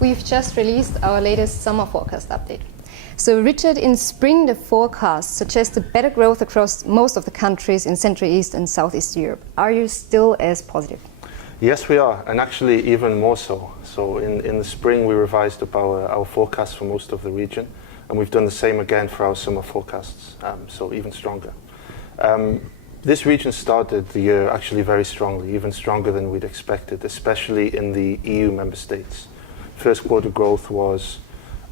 We've just released our latest summer forecast update. So Richard, in spring the forecast suggested better growth across most of the countries in Central East and Southeast Europe. Are you still as positive? Yes, we are, and actually even more so. So in the spring we revised up our forecast for most of the region, and we've done the same again for our summer forecasts, so even stronger. This region started the year actually very strongly, even stronger than we'd expected, especially in the EU member states. First quarter growth was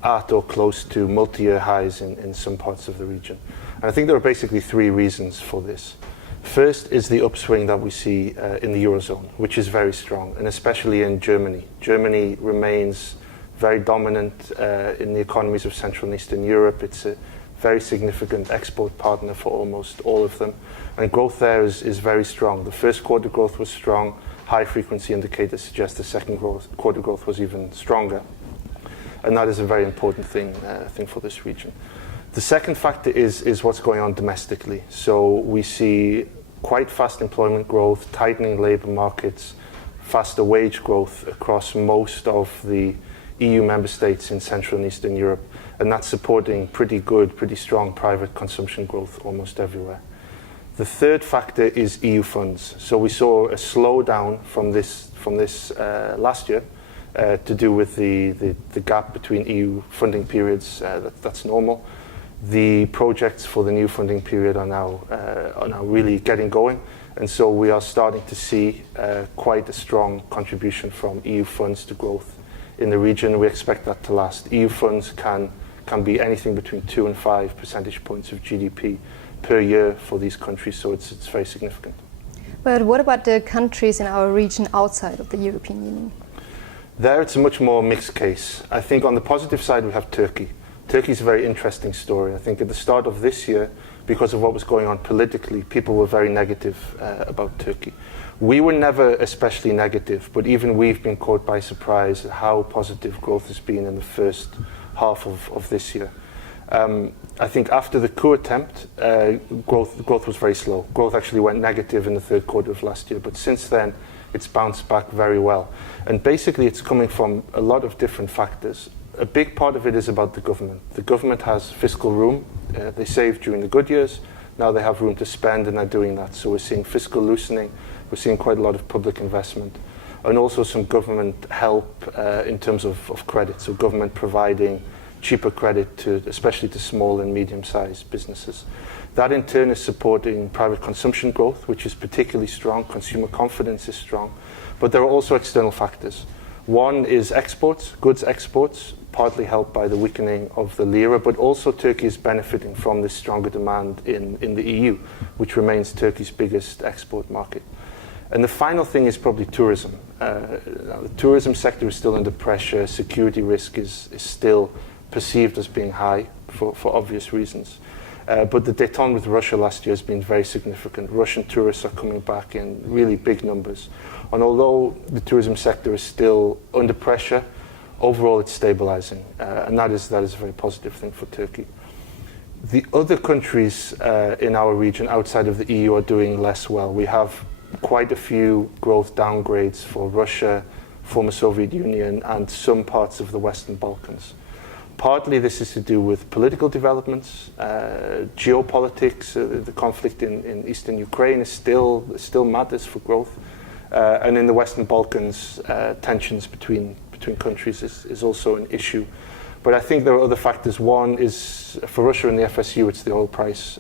at or close to multi-year highs in some parts of the region. And I think there are basically three reasons for this. First is the upswing that we see in the Eurozone, which is very strong, and especially in Germany. Germany remains very dominant in the economies of Central and Eastern Europe. It's a very significant export partner for almost all of them. And growth there is very strong. The first quarter growth was strong. High frequency indicators suggest the second quarter growth was even stronger. And that is a very important thing for this region. The second factor is what's going on domestically. So we see quite fast employment growth, tightening labour markets, faster wage growth across most of the EU member states in Central and Eastern Europe. And that's supporting pretty good, pretty strong private consumption growth almost everywhere. The third factor is EU funds. So we saw a slowdown from this last year to do with the gap between EU funding periods. That's normal. The projects for the new funding period are now really getting going, and so we are starting to see quite a strong contribution from EU funds to growth in the region. We expect that to last. EU funds can be anything between 2 and 5 percentage points of GDP per year for these countries, so it's very significant. But what about the countries in our region outside of the European Union? There it's a much more mixed case. I think on the positive side we have Turkey. Turkey is a very interesting story. I think at the start of this year, because of what was going on politically, people were very negative about Turkey. We were never especially negative, but even we've been caught by surprise at how positive growth has been in the first half of this year. I think after the coup attempt, growth was very slow. Growth actually went negative in the third quarter of last year, but since then it's bounced back very well. And basically it's coming from a lot of different factors. A big part of it is about the government. The government has fiscal room. They saved during the good years. Now they have room to spend, and they're doing that. So we're seeing fiscal loosening. We're seeing quite a lot of public investment, and also some government help in terms of credit. So government providing cheaper credit especially to small and medium-sized businesses. That in turn is supporting private consumption growth, which is particularly strong. Consumer confidence is strong. But there are also external factors. One is exports, goods exports, partly helped by the weakening of the lira, but also Turkey is benefiting from this stronger demand in the EU, which remains Turkey's biggest export market. And the final thing is probably tourism. The tourism sector is still under pressure. Security risk is still perceived as being high for obvious reasons. But the détente with Russia last year has been very significant. Russian tourists are coming back in really big numbers. And although the tourism sector is still under pressure, overall it's stabilizing. And that is a very positive thing for Turkey. The other countries in our region outside of the EU are doing less well. We have quite a few growth downgrades for Russia, former Soviet Union, and some parts of the Western Balkans. Partly this is to do with political developments, geopolitics. The conflict in eastern Ukraine is still matters for growth, and in the Western Balkans, tensions between countries is also an issue. But I think there are other factors. One is for Russia and the FSU, it's the oil price.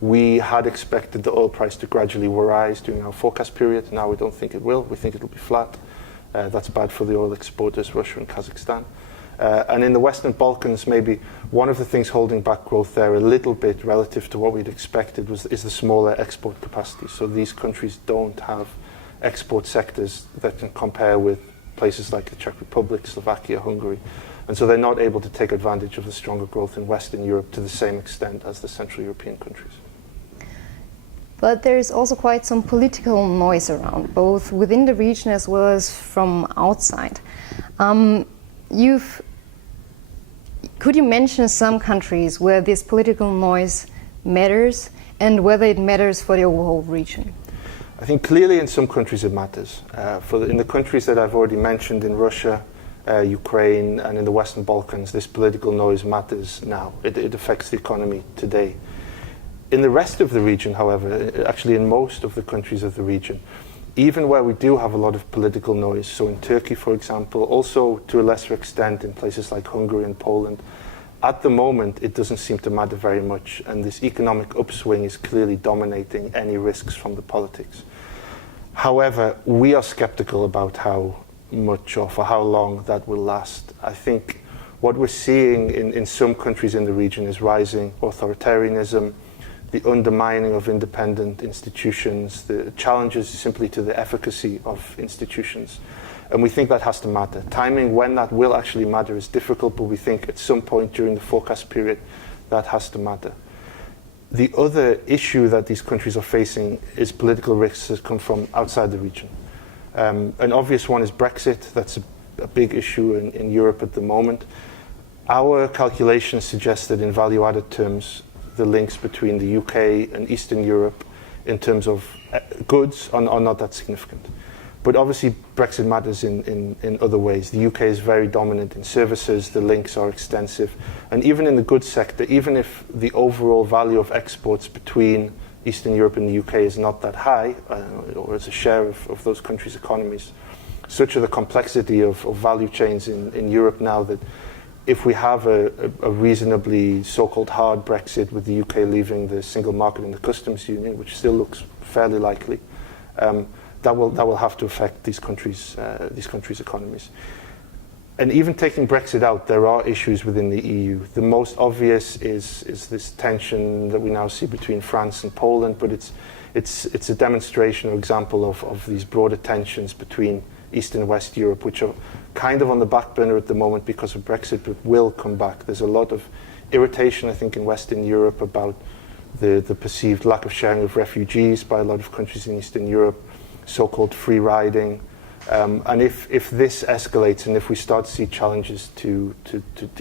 We had expected the oil price to gradually rise during our forecast period. Now we don't think it will. We think it'll be flat. That's bad for the oil exporters, Russia and Kazakhstan. And in the Western Balkans, maybe one of the things holding back growth there a little bit relative to what we'd expected is the smaller export capacity. So these countries don't have export sectors that can compare with places like the Czech Republic, Slovakia, Hungary. And so they're not able to take advantage of the stronger growth in Western Europe to the same extent as the Central European countries. But there is also quite some political noise around, both within the region as well as from outside. Could you mention some countries where this political noise matters and whether it matters for the whole region? I think clearly in some countries it matters. In the countries that I've already mentioned, in Russia, Ukraine, and in the Western Balkans, this political noise matters now. It affects the economy today. In the rest of the region, however, actually in most of the countries of the region, even where we do have a lot of political noise, so in Turkey, for example, also to a lesser extent in places like Hungary and Poland, at the moment it doesn't seem to matter very much, and this economic upswing is clearly dominating any risks from the politics. However, we are skeptical about how much or for how long that will last. I think what we're seeing in some countries in the region is rising authoritarianism, the undermining of independent institutions, the challenges simply to the efficacy of institutions. And we think that has to matter. Timing when that will actually matter is difficult, but we think at some point during the forecast period that has to matter. The other issue that these countries are facing is political risks that come from outside the region. An obvious one is Brexit. That's a big issue in Europe at the moment. Our calculations suggest that in value-added terms, the links between the UK and Eastern Europe in terms of goods are not that significant. But obviously Brexit matters in other ways. The UK is very dominant in services, the links are extensive. And even in the goods sector, even if the overall value of exports between Eastern Europe and the UK is not that high, or as a share of those countries' economies, such are the complexity of value chains in Europe now that if we have a reasonably so-called hard Brexit with the UK leaving the single market and the customs union, which still looks fairly likely, that will have to affect these countries' economies. And even taking Brexit out, there are issues within the EU. The most obvious is this tension that we now see between France and Poland, but it's a demonstration or example of these broader tensions between East and West Europe, which are kind of on the back burner at the moment because of Brexit, but will come back. There's a lot of irritation, I think, in Western Europe about the perceived lack of sharing of refugees by a lot of countries in Eastern Europe, so-called free riding. And if this escalates and if we start to see challenges to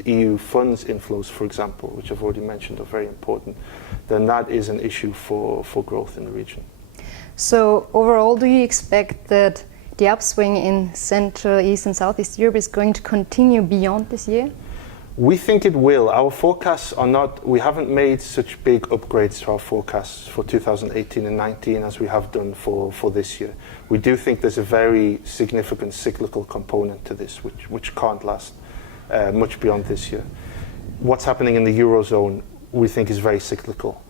EU funds inflows, for example, which I've already mentioned are very important, then that is an issue for growth in the region. So overall, do you expect that the upswing in Central, East and Southeast Europe is going to continue beyond this year? We think it will. Our forecasts are not, we haven't made such big upgrades to our forecasts for 2018 and 19 as we have done for this year. We do think there's a very significant cyclical component to this, which can't last much beyond this year. What's happening in the Eurozone, we think, is very cyclical.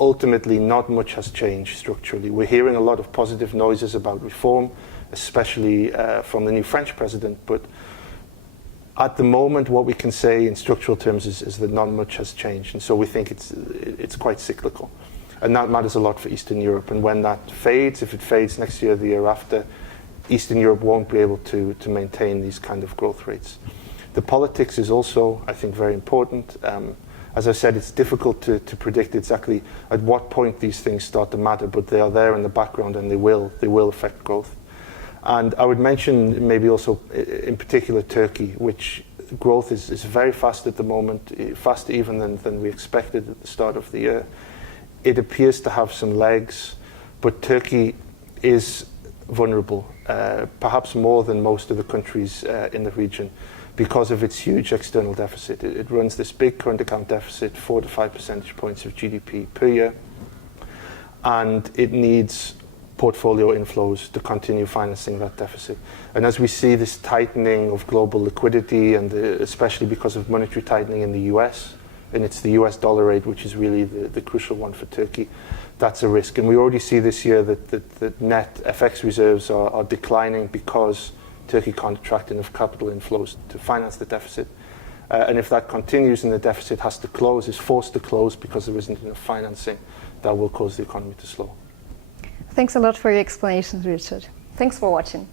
Ultimately, not much has changed structurally. We're hearing a lot of positive noises about reform, especially from the new French president, but at the moment, what we can say in structural terms is that not much has changed, and so we think it's quite cyclical. And that matters a lot for Eastern Europe, and when that fades, if it fades next year, the year after, Eastern Europe won't be able to maintain these kind of growth rates. The politics is also, I think, very important. As I said, it's difficult to predict exactly at what point these things start to matter, but they are there in the background and they will affect growth. And I would mention maybe also in particular Turkey, which growth is very fast at the moment, faster even than we expected at the start of the year. It appears to have some legs, but Turkey is vulnerable, perhaps more than most of the countries in the region, because of its huge external deficit. It runs this big current account deficit, 4 to 5 percentage points of GDP per year, and it needs portfolio inflows to continue financing that deficit. And as we see this tightening of global liquidity, and especially because of monetary tightening in the US, and it's the US dollar rate which is really the crucial one for Turkey, that's a risk. And we already see this year that net FX reserves are declining because Turkey can't attract enough capital inflows to finance the deficit. And if that continues and the deficit has to close, is forced to close because there isn't enough financing, that will cause the economy to slow. Thanks a lot for your explanations, Richard. Thanks for watching.